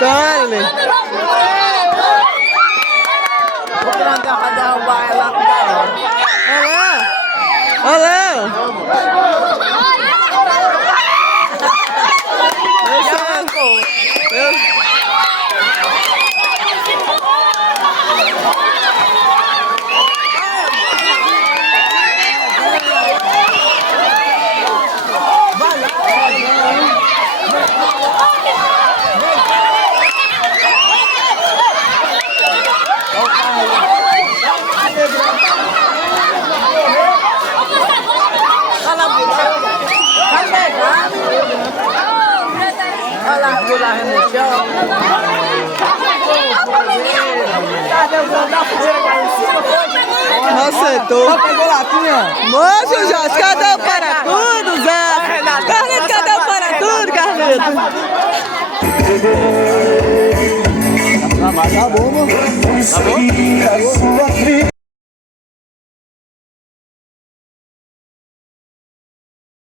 Dale. Olha lá. Olha lá, pular no chão. Acertou. Pegou latinha. Moço, Jorge, cadê o para tudo, Zé? Carleto, cadê o para tudo, Carleto? Tá bom, mano? Tá bom?